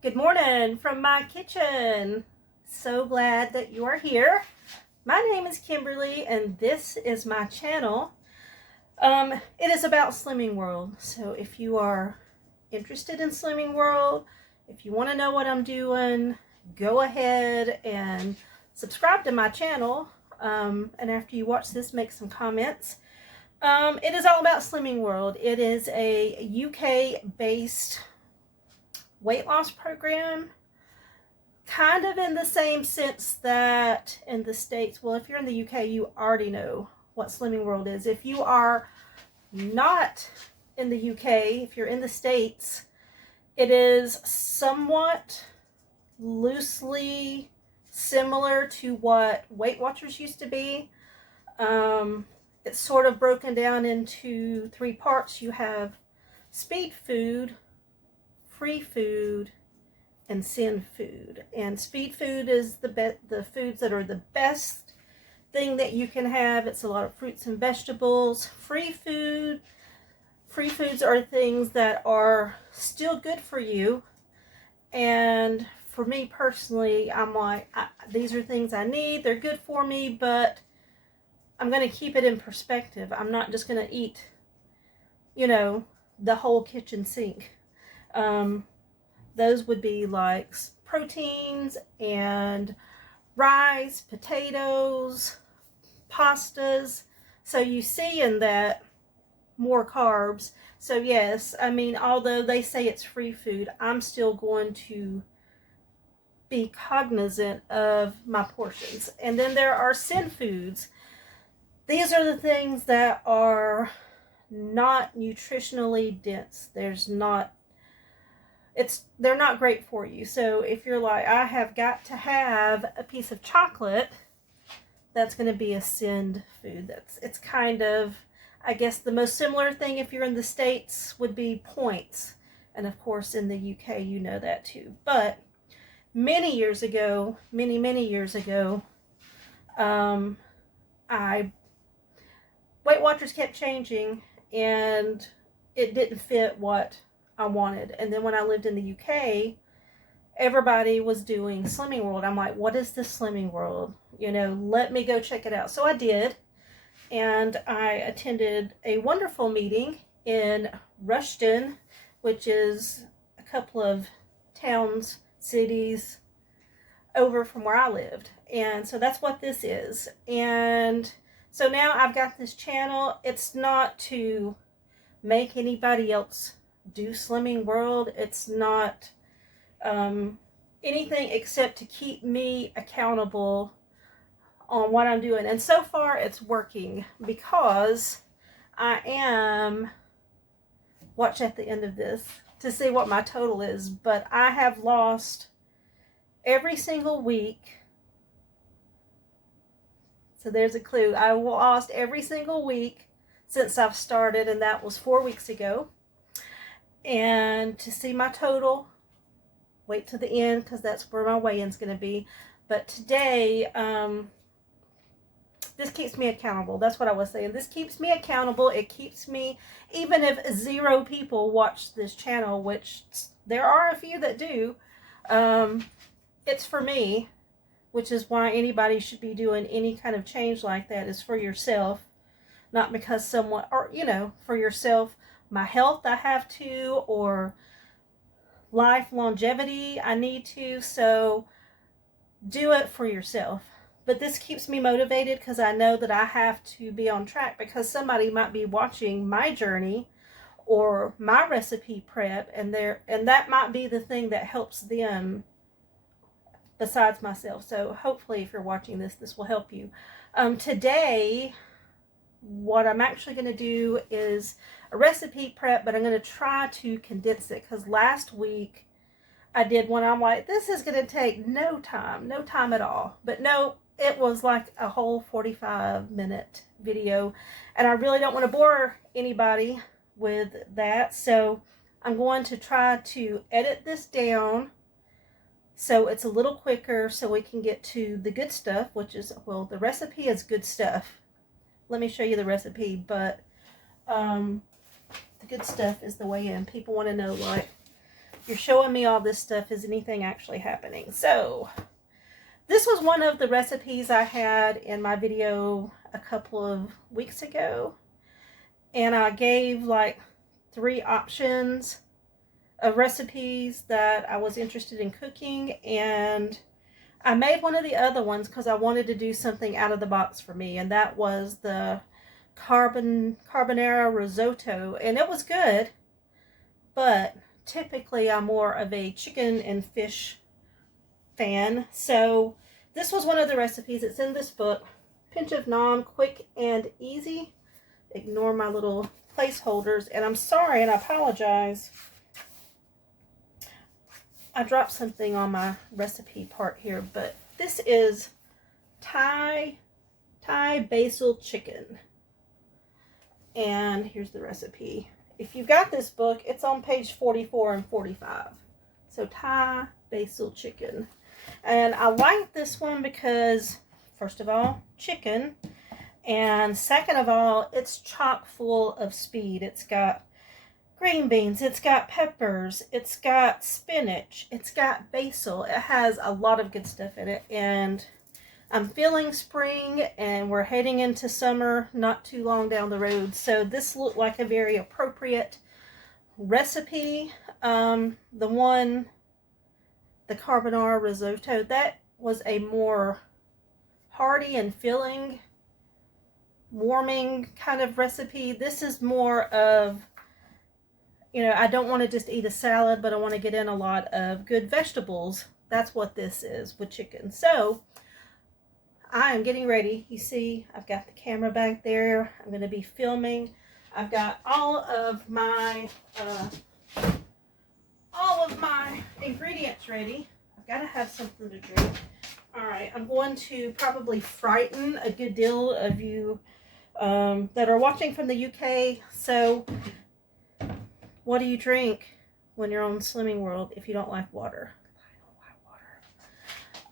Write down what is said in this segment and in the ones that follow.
Good morning from my kitchen. So glad that you are here. My name is Kimberly and this is my channel. It is about Slimming World. So if you are interested in Slimming World, if you want to know what I'm doing, go ahead and subscribe to my channel. And after you watch this, make some comments. It is all about Slimming World. It is a UK-based weight loss program, kind of in the same sense that in the States, well, if you're in the UK, you already know what Slimming World is. If you are not in the UK, if you're in the States, it is somewhat loosely similar to what Weight Watchers used to be. It's sort of broken down into three parts. You have speed food, free food, and sin food. And speed food is the foods that are the best thing that you can have. It's a lot of fruits and vegetables. Free foods are things that are still good for you. And for me personally, I'm like, these are things I need. They're good for me, but I'm going to keep it in perspective. I'm not just going to eat, the whole kitchen sink. Those would be like proteins and rice, potatoes, pastas. So you see in that more carbs. So yes, I mean, although they say it's free food, I'm still going to be cognizant of my portions. And then there are sin foods. These are the things that are not nutritionally dense. They're not great for you. So if you're like, I have got to have a piece of chocolate, that's going to be a sin food. It's kind of, I guess the most similar thing if you're in the States would be points. And of course in the UK, you know that too. But many years ago, many years ago, Weight Watchers kept changing and it didn't fit what I wanted. And then when I lived in the UK, everybody was doing Slimming World. I'm like, what is this Slimming World? Let me go check it out. So I did. And I attended a wonderful meeting in Rushden, which is a couple of towns, cities over from where I lived. And so that's what this is. And so now I've got this channel. It's not to make anybody else do Slimming World. It's not anything except to keep me accountable on what I'm doing. And so far it's working because I am, watch at the end of this to see what my total is, but I have lost every single week. So there's a clue. I lost every single week since I've started, and that was 4 weeks ago. And to see my total, wait to the end because that's where my weigh-in's going to be. But today, this keeps me accountable. That's what I was saying. This keeps me accountable. It keeps me, even if 0 people watch this channel, which there are a few that do, it's for me, which is why anybody should be doing any kind of change like that is for yourself, not because someone, or, for yourself. My health, I have to, or life longevity, I need to. So do it for yourself. But this keeps me motivated because I know that I have to be on track, because somebody might be watching my journey or my recipe prep, and that might be the thing that helps them besides myself. So hopefully if you're watching this, this will help you. Today, what I'm actually going to do is a recipe prep, but I'm going to try to condense it because last week I did one. I'm like, this is going to take no time at all. But no, it was like a whole 45-minute video. And I really don't want to bore anybody with that. So I'm going to try to edit this down so it's a little quicker so we can get to the good stuff, which is, well, the recipe is good stuff. Let me show you the recipe, but the good stuff is the way in. People want to know, like, you're showing me all this stuff. Is anything actually happening? So this was one of the recipes I had in my video a couple of weeks ago. And I gave like 3 options of recipes that I was interested in cooking. And I made one of the other ones because I wanted to do something out of the box for me. And that was the carbonara risotto. And it was good. But typically I'm more of a chicken and fish fan. So this was one of the recipes. It's in this book. Pinch of Nom, quick and easy. Ignore my little placeholders. And I'm sorry and I apologize. I dropped something on my recipe part here, but this is Thai Basil Chicken. And here's the recipe. If you've got this book, it's on page 44 and 45. So Thai Basil Chicken. And I like this one because, first of all, chicken. And second of all, it's chock full of speed. It's got green beans, it's got peppers, it's got spinach, it's got basil. It has a lot of good stuff in it. And I'm feeling spring and we're heading into summer not too long down the road. So this looked like a very appropriate recipe. The carbonara risotto, that was a more hearty and filling, warming kind of recipe. This is more of, you know, I don't want to just eat a salad, but I want to get in a lot of good vegetables. That's what this is with chicken. So I am getting ready. You see, I've got the camera back there. I'm going to be filming. I've got all of my ingredients ready. I've got to have something to drink. All right, I'm going to probably frighten a good deal of you that are watching from the UK. So what do you drink when you're on Slimming World if you don't like water?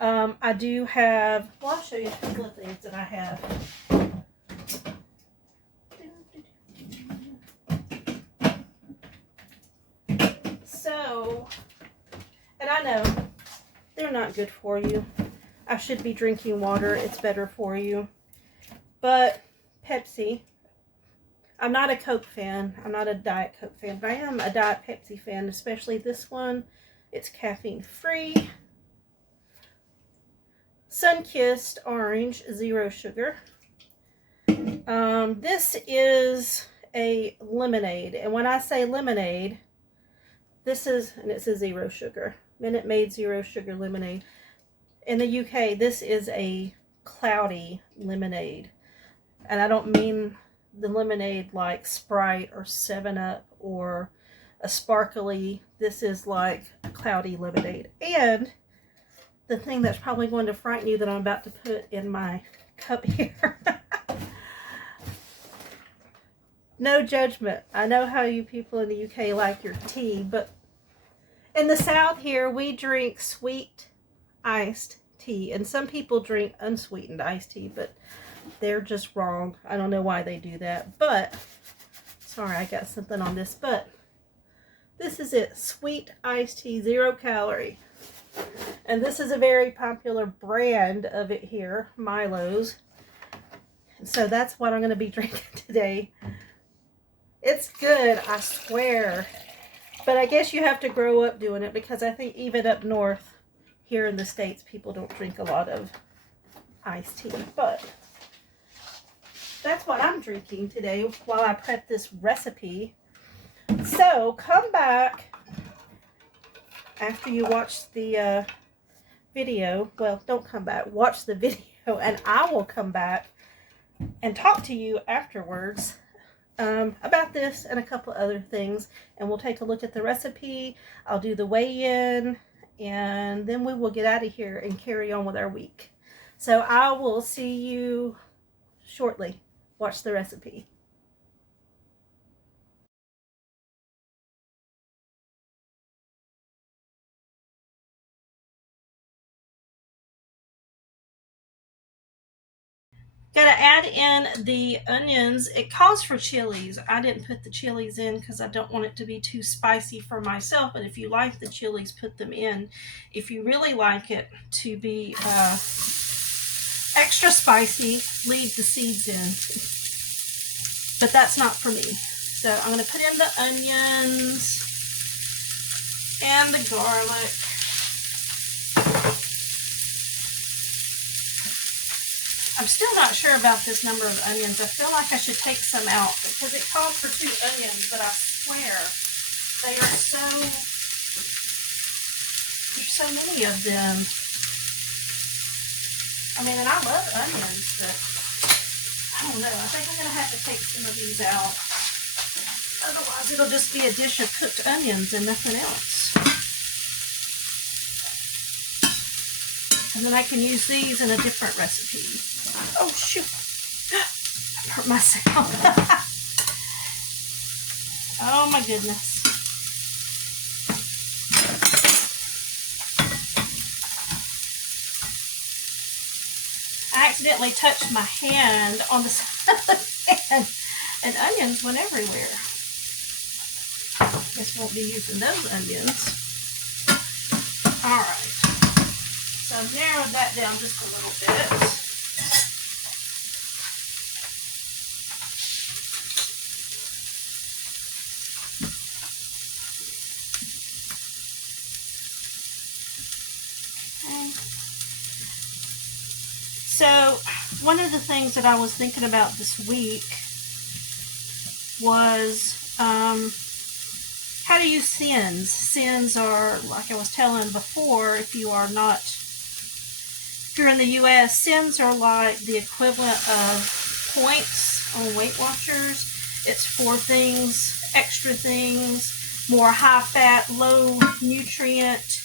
I don't like water. I do have, well, I'll show you a couple of things that I have. So, and I know they're not good for you. I should be drinking water. It's better for you. But Pepsi. I'm not a Coke fan. I'm not a Diet Coke fan, but I am a Diet Pepsi fan, especially this one. It's caffeine free. Sun-Kissed Orange, 0 sugar. This is a lemonade. And when I say lemonade, this is, and it says 0 sugar. Minute Maid 0 sugar lemonade. In the UK, this is a cloudy lemonade. And I don't mean the lemonade like Sprite or 7-Up or a sparkly. This is like a cloudy lemonade. And the thing that's probably going to frighten you that I'm about to put in my cup here. No judgment. I know how you people in the UK like your tea, but in the South here, we drink sweet iced tea. And some people drink unsweetened iced tea, but they're just wrong. I don't know why they do that. But, sorry, I got something on this. But, this is it. Sweet iced tea, 0 calorie. And this is a very popular brand of it here, Milo's. So that's what I'm going to be drinking today. It's good, I swear. But I guess you have to grow up doing it, because I think even up north here in the States, people don't drink a lot of iced tea. But that's what I'm drinking today while I prep this recipe. So come back after you watch the video. Well, don't come back. Watch the video, and I will come back and talk to you afterwards about this and a couple other things. And we'll take a look at the recipe. I'll do the weigh-in. and then we will get out of here and carry on with our week. So I will see you shortly. Watch the recipe. Gotta add in the onions. It calls for chilies. I didn't put the chilies in because I don't want it to be too spicy for myself. But if you like the chilies, put them in. If you really like it to be extra spicy, leave the seeds in. But that's not for me. So I'm going to put in the onions and the garlic. I'm still not sure about this number of onions. I feel like I should take some out because it called for 2 onions, but I swear they are there's so many of them. I mean, and I love onions, but I don't know. I think I'm going to have to take some of these out. Otherwise, it'll just be a dish of cooked onions and nothing else. And then I can use these in a different recipe. Oh, shoot. I hurt myself. Oh, my goodness. I accidentally touched my hand on the side of the pan, and onions went everywhere. Guess we won't be using those onions. All right. So I've narrowed that down just a little bit. Okay. So one of the things that I was thinking about this week was how to use sins. Sins are, like I was telling before, if you're in the US, sins are like the equivalent of points on Weight Watchers. It's for things, extra things, more high fat, low nutrient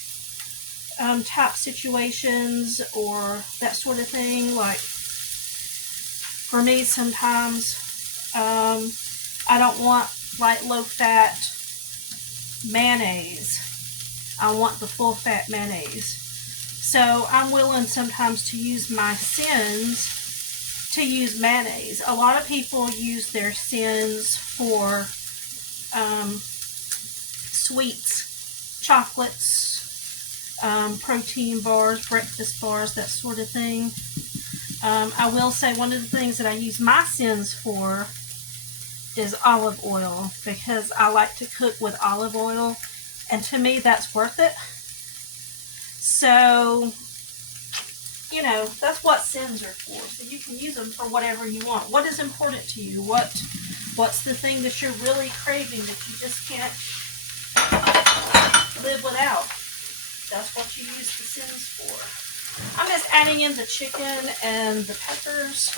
type situations or that sort of thing. Like for me, sometimes I don't want like low fat mayonnaise. I want the full fat mayonnaise. So I'm willing sometimes to use my sins to use mayonnaise. A lot of people use their sins for sweets, chocolates, protein bars, breakfast bars, that sort of thing. I will say one of the things that I use my sins for is olive oil, because I like to cook with olive oil, and to me that's worth it. So, you know, that's what sins are for. So you can use them for whatever you want. What is important to you? What's the thing that you're really craving that you just can't live without? That's what you use the sins for. I'm just adding in the chicken and the peppers.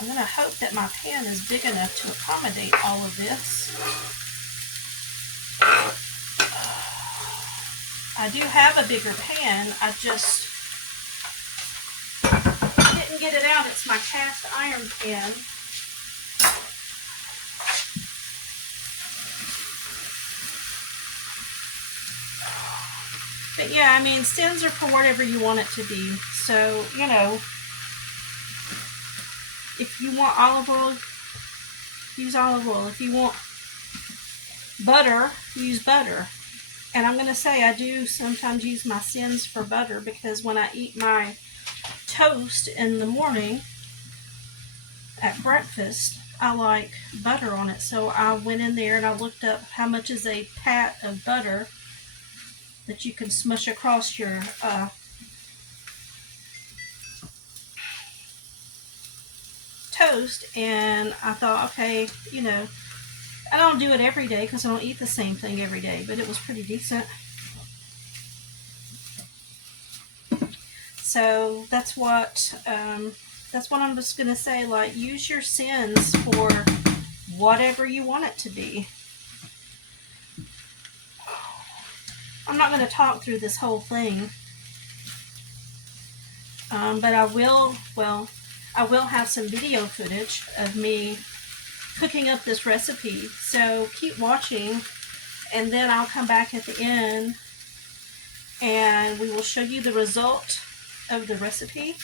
I'm going to hope that my pan is big enough to accommodate all of this. I do have a bigger pan. I just didn't get it out. It's my cast iron pan. But yeah, I mean, sins are for whatever you want it to be. So, you know, if you want olive oil, use olive oil. If you want butter, use butter. And I'm going to say I do sometimes use my sins for butter, because when I eat my toast in the morning at breakfast, I like butter on it. So I went in there and I looked up how much is a pat of butter that you can smush across your toast, and I thought, okay, you know, I don't do it every day because I don't eat the same thing every day, but it was pretty decent. So that's what I'm just gonna say. Like, use your sins for whatever you want it to be. I'm not going to talk through this whole thing, but I will have some video footage of me cooking up this recipe. So keep watching, and then I'll come back at the end and we will show you the result of the recipe.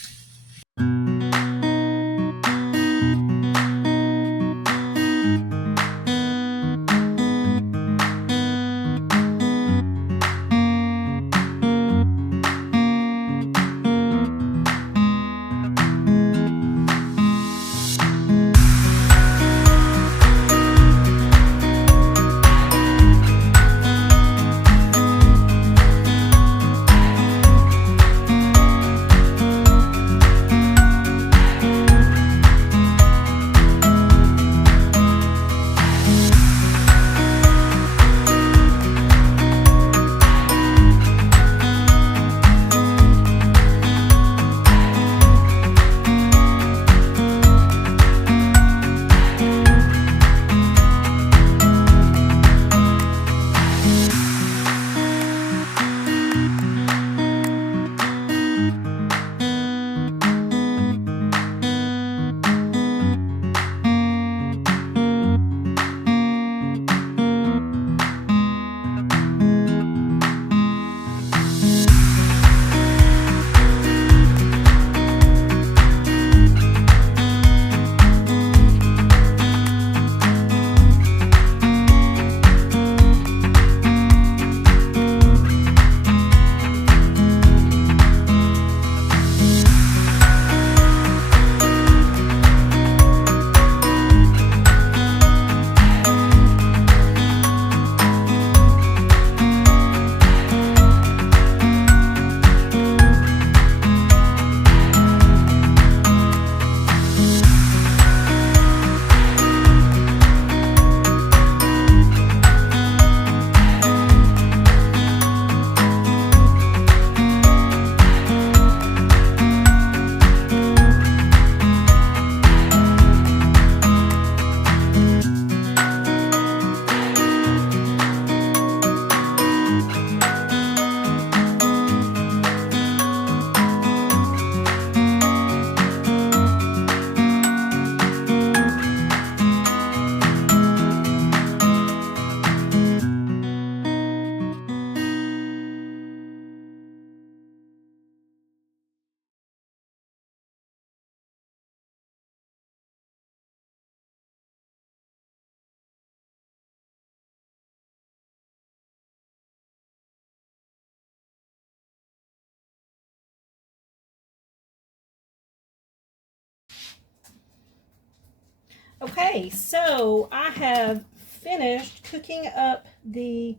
Okay, so I have finished cooking up the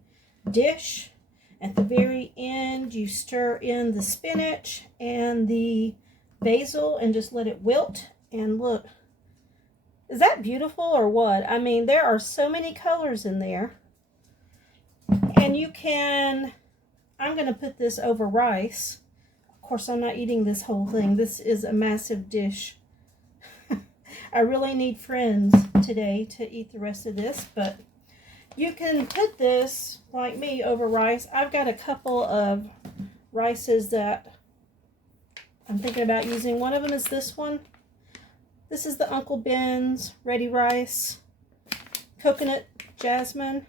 dish. At the very end, you stir in the spinach and the basil and just let it wilt. And look, is that beautiful or what? I mean, there are so many colors in there. And you can, I'm going to put this over rice. Of course, I'm not eating this whole thing. This is a massive dish. I really need friends today to eat the rest of this, but you can put this, like me, over rice. I've got a couple of rices that I'm thinking about using. One of them is this one. This is the Uncle Ben's Ready Rice Coconut Jasmine.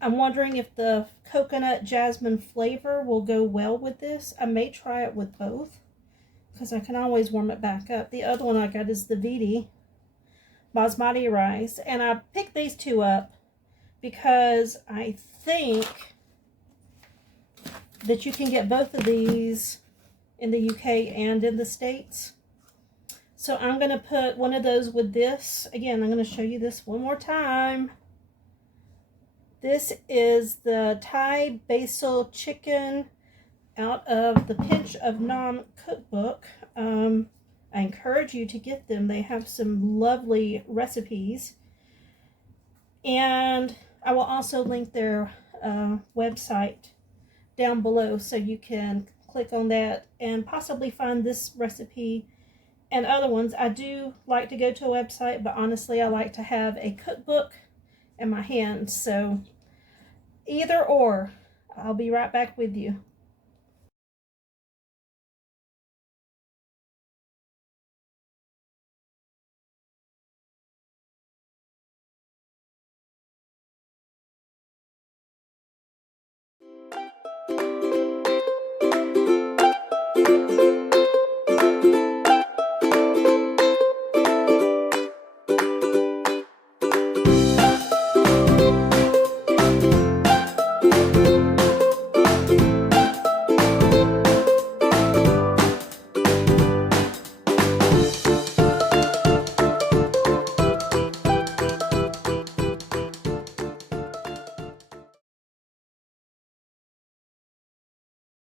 I'm wondering if the coconut jasmine flavor will go well with this. I may try it with both, because I can always warm it back up. The other one I got is the Vidi basmati rice, and I picked these two up because I think that you can get both of these in the UK and in the States. So I'm going to put one of those with this. Again, I'm going to show you this one more time. This is the Thai Basil Chicken out of the Pinch of Nom cookbook. I encourage you to get them. They have some lovely recipes. And I will also link their website down below so you can click on that and possibly find this recipe and other ones. I do like to go to a website, but honestly I like to have a cookbook in my hands. So Either or. I'll be right back with you.